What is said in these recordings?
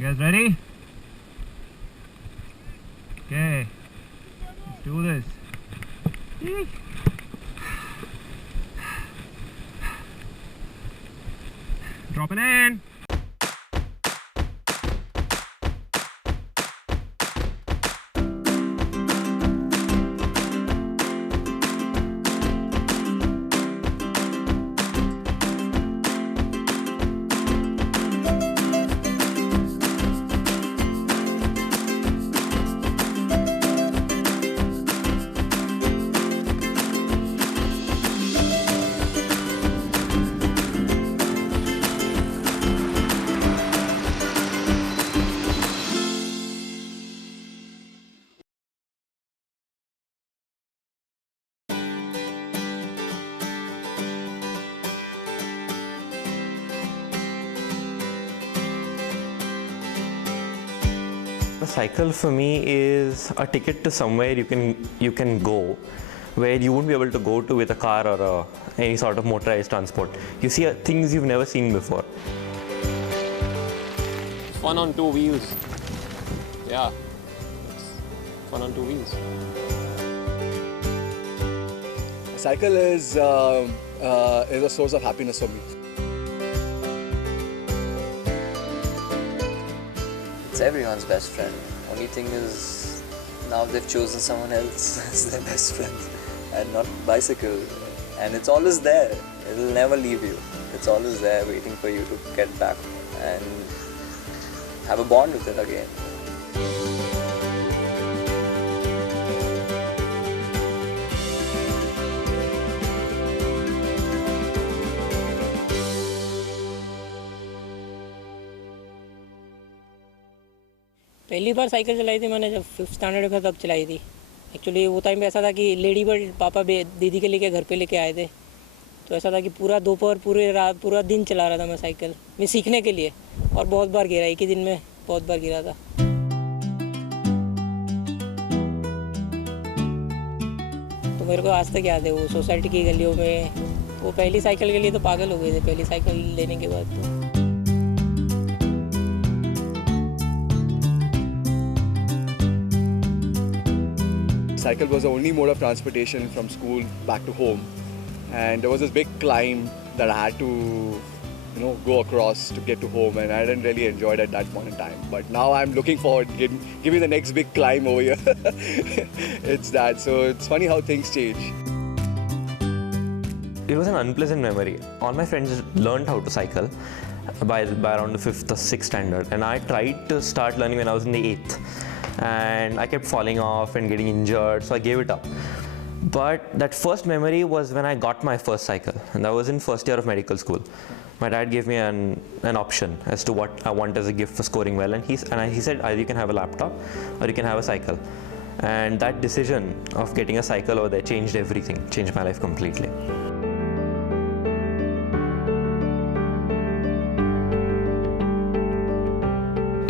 You guys ready? Okay, let's do this. Eek. Dropping in. A cycle for me is a ticket to somewhere you can go where you won't be able to go to with a car or any sort of motorized transport. You see things you've never seen before. Fun on two wheels. Yeah, it's fun on two wheels. A cycle is a source of happiness for me. It's everyone's best friend. Only thing is, now they've chosen someone else as their best friend and not bicycle. And it's always there. It'll never leave you. It's always there waiting for you to get back and have a bond with it again. पहली बार cycle चलाई थी मैंने जब 5th standard में तब चलाई थी। Actually वो टाइम पे ऐसा था कि लेडी बर्ड पापा दीदी के लेके घर पे लेके आए थे, तो ऐसा था कि पूरा दोपहर पूरा दिन चला रहा था मैं साइकिल मैं सीखने के लिए, और बहुत बार गिरा, एक ही दिन में बहुत बार गिरा था। तो मेरे को आज तक याद है वो सोसाइटी की गलियों में वो पहली साइकिल के लिए तो पागल हो गए थे पहली साइकिल लेने के बाद। तो Cycle was the only mode of transportation from school back to home, and there was this big climb that I had to, go across to get to home, and I didn't really enjoy it at that point in time. But now I'm looking forward, give me the next big climb over here. It's that. So it's funny how things change. It was an unpleasant memory. All my friends learned how to cycle by around the 5th or 6th standard, and I tried to start learning when I was in the 8th. And I kept falling off and getting injured, so I gave it up. But that first memory was when I got my first cycle, and that was in first year of medical school. My dad gave me an option as to what I want as a gift for scoring well, and he said either you can have a laptop or you can have a cycle. And that decision of getting a cycle over there changed everything, changed my life completely.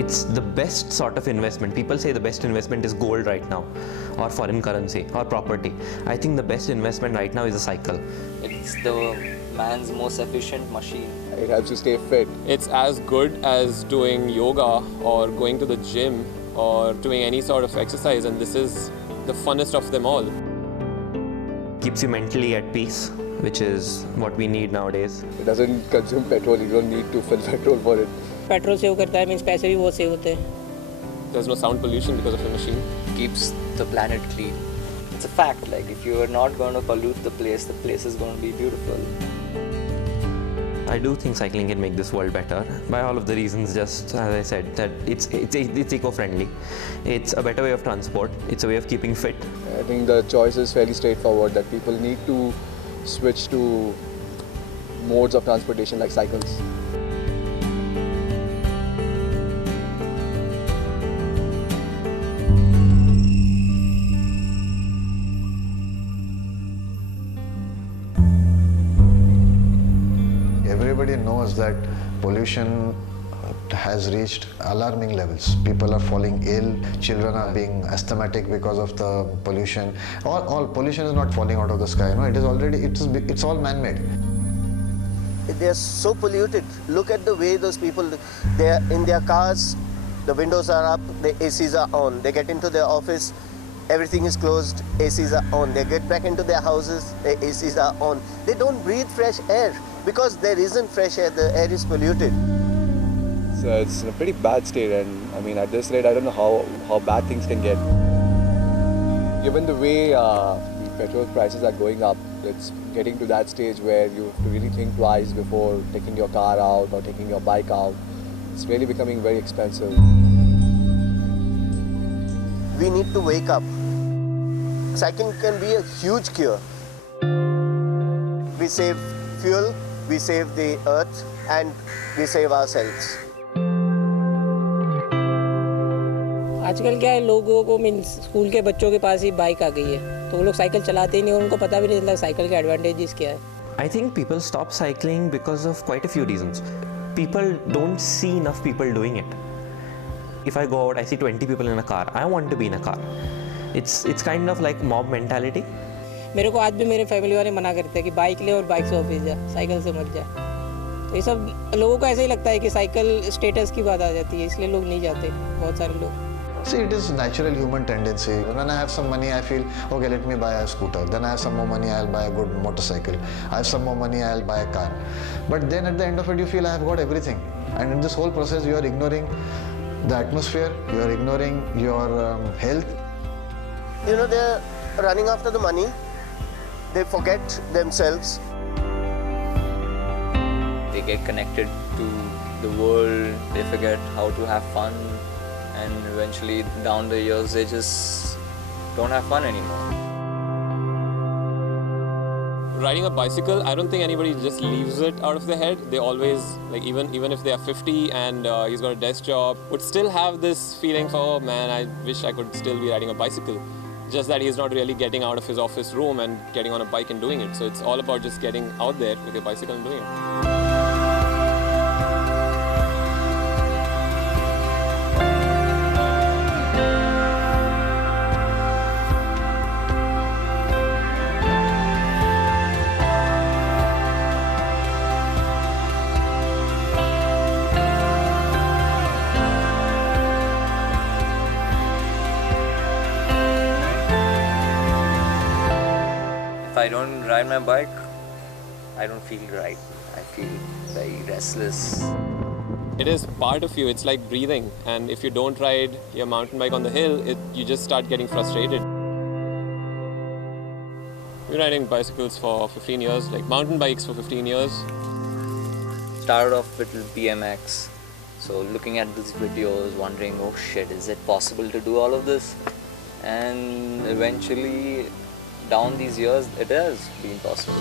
It's the best sort of investment. People say the best investment is gold right now, or foreign currency, or property. I think the best investment right now is a cycle. It's the man's most efficient machine. It helps you stay fit. It's as good as doing yoga or going to the gym or doing any sort of exercise, and this is the funnest of them all. Keeps you mentally at peace, which is what we need nowadays. It doesn't consume petrol. You don't need to fill petrol for it. Petrol save करता है, means पैसे भी बहुत save होते हैं। There's no sound pollution because of the machine. Keeps the planet clean. It's a fact. Like if you are not going to pollute the place is going to be beautiful. I do think cycling can make this world better by all of the reasons just as I said, that it's eco-friendly. It's a better way of transport. It's a way of keeping fit. I think the choice is fairly straightforward, that people need to switch to modes of transportation like cycles. Everybody knows that pollution has reached alarming levels. People are falling ill, children are being asthmatic because of the pollution. All pollution is not falling out of the sky, it is already, it's all man-made. They are so polluted. Look at the way those people, they are in their cars, The windows are up, the ACs are on. They get into their office, everything is closed, ACs are on. They get back into their houses, the ACs are on. They don't breathe fresh air because there isn't fresh air, the air is polluted. So it's in a pretty bad state, and I mean, at this rate, I don't know how bad things can get. Given the way the petrol prices are going up, it's getting to that stage where you have to really think twice before taking your car out or taking your bike out. It's really becoming very expensive. We need to wake up. Cycling can be a huge cure. We save fuel, we save the earth, and we save ourselves. आजकल क्या है, लोगों को means school के बच्चों के पास ही bike आ गई है, तो वो लोग साइकिल चलाते ही नहीं और उनको पता भी नहीं चलता साइकिल के एडवांटेजेस क्या है. I think people stop cycling because of quite a few reasons. People don't see enough people doing it. If I go out, I see 20 people in a car. I want to be in a car. It's kind of like mob mentality. मेरे को आज भी मेरे family वाले मना करते हैं कि बाइक ले और बाइक से ऑफिस जा, साइकिल से मत जा. तो ये सब लोगों को ऐसा ही लगता है कि साइकिल स्टेटस की बात आ जाती है, इसलिए लोग नहीं जाते बहुत सारे लोग. See, it is natural human tendency. When I have some money, I feel, okay, let me buy a scooter. Then I have some more money, I'll buy a good motorcycle. I have some more money, I'll buy a car. But then at the end of it, you feel I have got everything. And in this whole process, you are ignoring the atmosphere, you are ignoring your health. You know, they're running after the money. They forget themselves. They get connected to the world, they forget how to have fun, and eventually down the years they just don't have fun anymore. Riding a bicycle, I don't think anybody just leaves it out of their head. They always, like even if they are 50 and he's got a desk job, would still have this feeling for, oh man, I wish I could still be riding a bicycle. Just that he's not really getting out of his office room and getting on a bike and doing it. So it's all about just getting out there with your bicycle and doing it. If I don't ride my bike, I don't feel right. I feel very restless. It is part of you. It's like breathing. And if you don't ride your mountain bike on the hill, you just start getting frustrated. We're riding bicycles for 15 years, like mountain bikes for 15 years. Started off with BMX. So looking at these videos, wondering, oh shit, is it possible to do all of this? And eventually, down these years, it has been possible.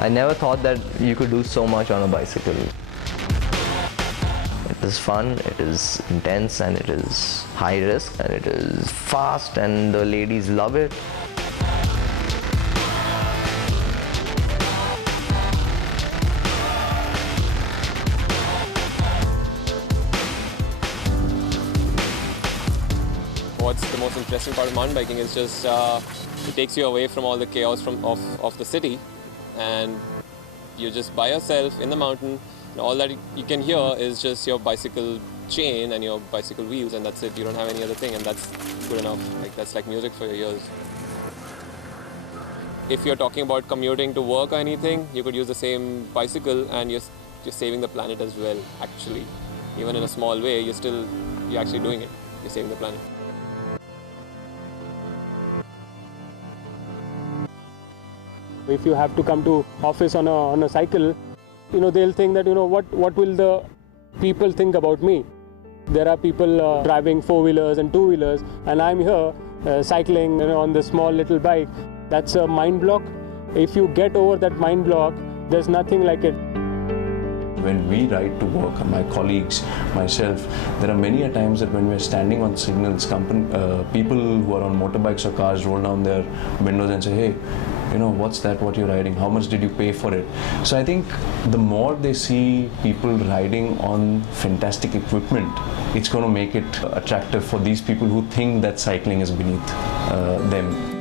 I never thought that you could do so much on a bicycle. It is fun, it is intense, and it is high risk, and it is fast, and the ladies love it. What's the most interesting part of mountain biking is just it takes you away from all the chaos of the city, and you're just by yourself in the mountain, and all that you can hear is just your bicycle chain and your bicycle wheels, and that's it. You don't have any other thing, and that's good enough. Like that's like music for your ears. If you're talking about commuting to work or anything, you could use the same bicycle, and you're saving the planet as well. Actually, even in a small way, you're actually doing it. You're saving the planet. If you have to come to office on a cycle, they'll think that, what will the people think about me? There are people driving four-wheelers and two-wheelers, and I'm here cycling on this small little bike. That's a mind block. If you get over that mind block, there's nothing like it. When we ride to work, my colleagues, myself, there are many a times that when we're standing on signals, people who are on motorbikes or cars roll down their windows and say, hey, you know, what's that, what you're riding, how much did you pay for it? So I think the more they see people riding on fantastic equipment, it's going to make it attractive for these people who think that cycling is beneath them.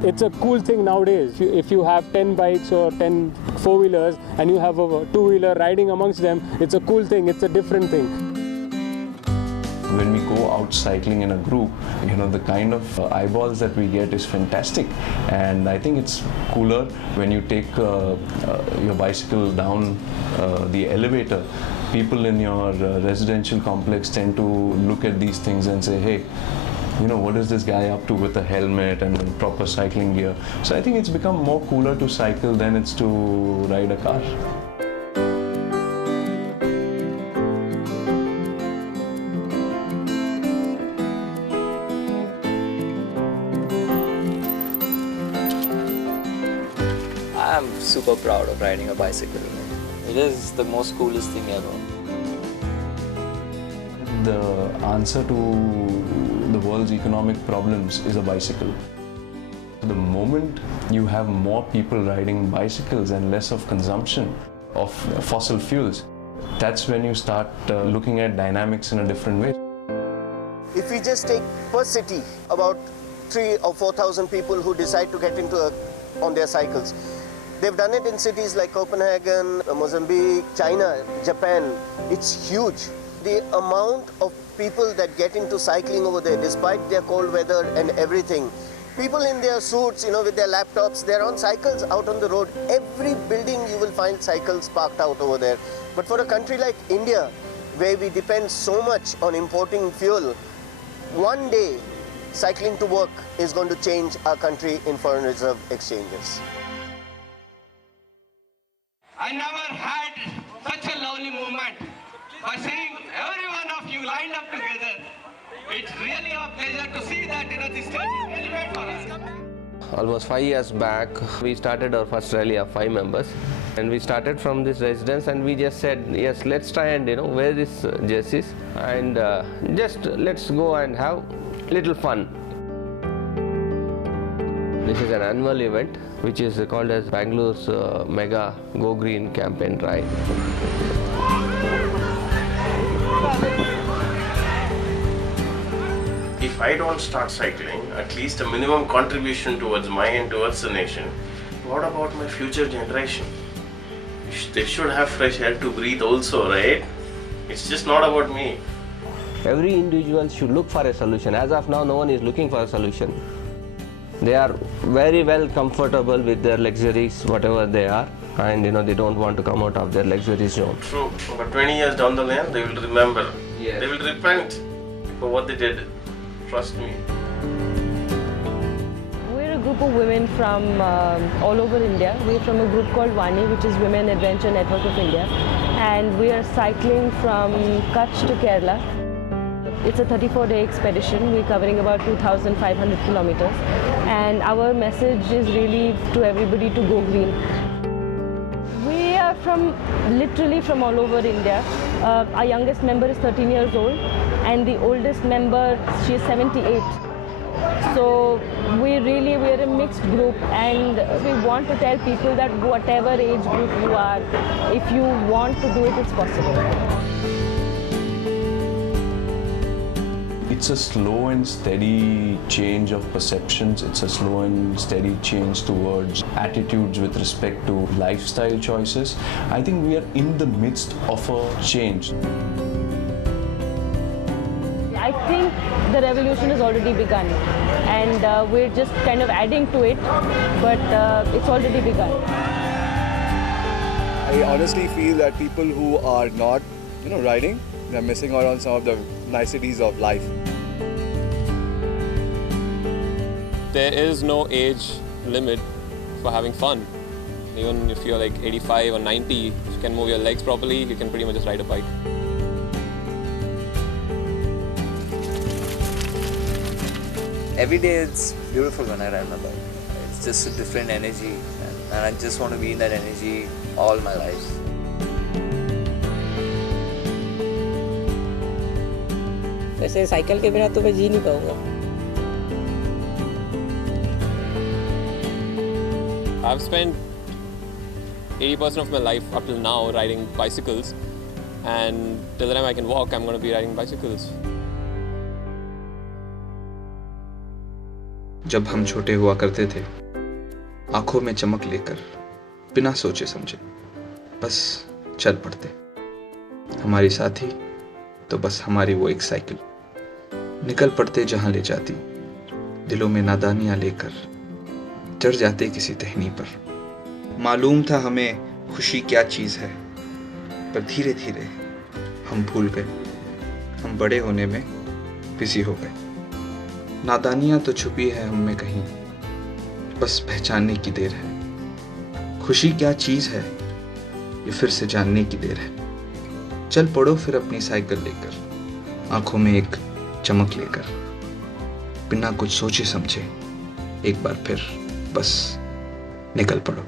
It's a cool thing nowadays. If you have 10 bikes or 10 four-wheelers and you have a two-wheeler riding amongst them, it's a cool thing, it's a different thing. When we go out cycling in a group, you know, the kind of eyeballs that we get is fantastic. And I think it's cooler when you take your bicycle down the elevator. People in your residential complex tend to look at these things and say, hey, you know, what is this guy up to with a helmet and proper cycling gear? So I think it's become more cooler to cycle than it's to ride a car. I'm super proud of riding a bicycle. It is the most coolest thing ever. The answer to the world's economic problems is a bicycle. The moment you have more people riding bicycles and less of consumption of fossil fuels, that's when you start looking at dynamics in a different way. If we just take per city about 3,000 or 4,000 people who decide to get into on their cycles. They've done it in cities like Copenhagen, Mozambique, China, Japan. It's huge. The amount of people that get into cycling over there, despite their cold weather and everything, people in their suits, you know, with their laptops, they're on cycles out on the road. Every building you will find cycles parked out over there. But for a country like India, where we depend so much on importing fuel, one day cycling to work is going to change our country in foreign reserve exchanges. I never had such a lovely moment. By seeing every one of you lined up together, it's really a pleasure to see that, you know, this journey is really made for us. Almost 5 years back, we started our first rally of 5 members, and we started from this residence, and we just said, yes, let's try and, you know, wear these jerseys and just let's go and have little fun. This is an annual event which is called as Bangalore's Mega Go Green campaign drive. If I don't start cycling, at least a minimum contribution towards mine and towards the nation, what about my future generation? They should have fresh air to breathe also, right? It's just not about me. Every individual should look for a solution. As of now, no one is looking for a solution. They are very well comfortable with their luxuries, whatever they are, and, you know, they don't want to come out of their luxury zone. True, but 20 years down the line, they will remember. Yes. They will repent for what they did. Trust me. We're a group of women from all over India. We're from a group called WANI, which is Women Adventure Network of India, and we are cycling from Kutch to Kerala. It's a 34-day expedition. We're covering about 2,500 kilometers, and our message is really to everybody to go green. We are literally from all over India. Our youngest member is 13 years old, and the oldest member, she is 78. So we're a mixed group, and we want to tell people that whatever age group you are, if you want to do it, it's possible. It's a slow and steady change of perceptions. It's a slow and steady change towards attitudes with respect to lifestyle choices. I think we are in the midst of a change. I think the revolution has already begun, and we're just kind of adding to it, but it's already begun. I honestly feel that people who are not, you know, riding, they're missing out on some of the niceties of life. There is no age limit for having fun. Even if you're like 85 or 90, if you can move your legs properly, you can pretty much just ride a bike. Every day it's beautiful when I ride my bike. It's just a different energy, and I just want to be in that energy all my life. वैसे cycle के बिना तो मैं जी नहीं पाऊँगा। I've spent 80% of my life up till now riding bicycles, and till the time I can walk, I'm going to be riding bicycles. जब हम छोटे हुआ करते थे, आंखों में चमक लेकर बिना सोचे समझे बस चल पड़ते, हमारी साथी तो बस हमारी वो एक साइकिल, निकल पड़ते जहां ले जाती, दिलों में नादानियां लेकर चढ़ जाते किसी टहनी पर। मालूम था हमें खुशी क्या चीज है, पर धीरे धीरे हम भूल गए, हम बड़े होने में बिजी हो गए। नादानियां तो छुपी है हम में कहीं, बस पहचानने की देर है। खुशी क्या चीज है ये फिर से जानने की देर है। चल पड़ो फिर अपनी साइकिल लेकर, आंखों में एक चमक लेकर, बिना कुछ सोचे समझे एक बार फिर बस निकल पड़ो।